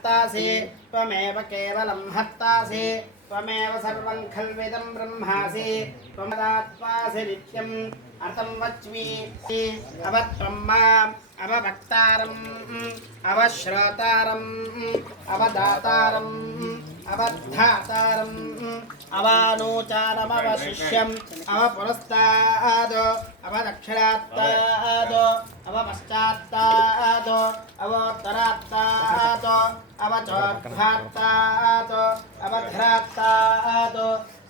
हर्तासि त्वमेव केवलं हर्तासि त्वमेव सर्वं खल्विदं ब्रह्मासि त्वमदात्मासि नित्यम् अर्थं वच्मि अवत्वं माम् अवभक्तारम् अवश्रोतारम् अवदातारम् अवधातारम् अवानोचारमवशिष्यम् अवपुरस्ताद् अवदक्षिणात्ताद् अवपश्चात्ताद् अवोत्तरात्ताद् अवचोर्ध्वात्ताद् अवघ्रात्ताद्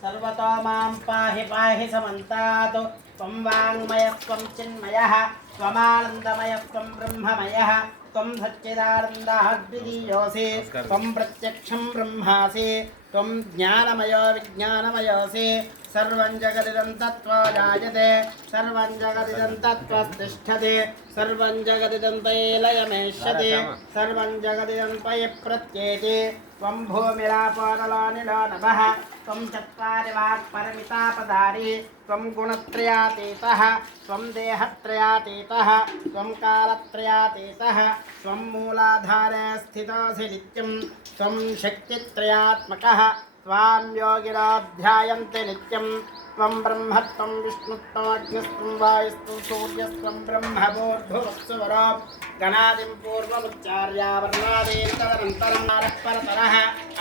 सर्वतो मां पाहि पाहि समन्तात् त्वं वाङ्मयः त्वं चिन्मयः त्वमानन्दमयः त्वं ब्रह्ममयः त्वं सच्चिदानन्दः द्वितीयोऽसि त्वं प्रत्यक्षं ब्रह्मासि त्वं ज्ञानमयो विज्ञानमयोऽसि सर्वं जगदिदं तत्त्वा जायते सर्वं जगदिदं तत्त्वस्तिष्ठति सर्वं जगदिदं तैलयमेष्यति सर्वं जगदिदं त्वयि प्रत्येति त्वं भूमिरापो नलो निलो नभः त्वं चत्वारि वाक्परमिता पदानि त्वं गुणत्रयातीतः त्वं देहत्रयातीतः त्वं कालत्रयातीतः त्वं मूलाधारे स्थितोऽसि नित्यं त्वं शक्तित्रयात्मकः त्वां योगिनो ध्यायन्ते नित्यं त्वं ब्रह्म त्वं विष्णुत्वं अग्निस्त्वं वायुस्त्वं सूर्यस्त्वं ब्रह्म भूर्भुवस्सुवरो गणादिं पूर्वमुच्चार्य वर्णादीन् तदनन्तरं परतरः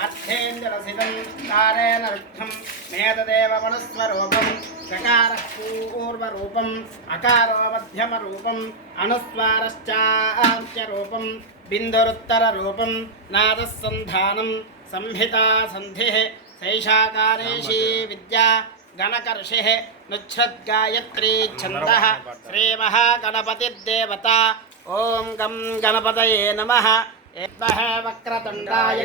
अर्थेन्द्ररसितं तारेण रुद्धं मेतदेव मनुस्वरूपं चकारः पूर्वरूपम् अकारो मध्यमरूपम् अनुस्वारश्चान्त्यरूपं बिन्दुरुत्तररूपं नादः सन्धानं संहिता सन्धिः सैषाकारेशी विद्या गणकर्षिः नुच्छ्रद्गायत्री छन्दः श्रीमहागणपतिर्देवता ॐ गं गणपतये नमः वक्रतुण्डाय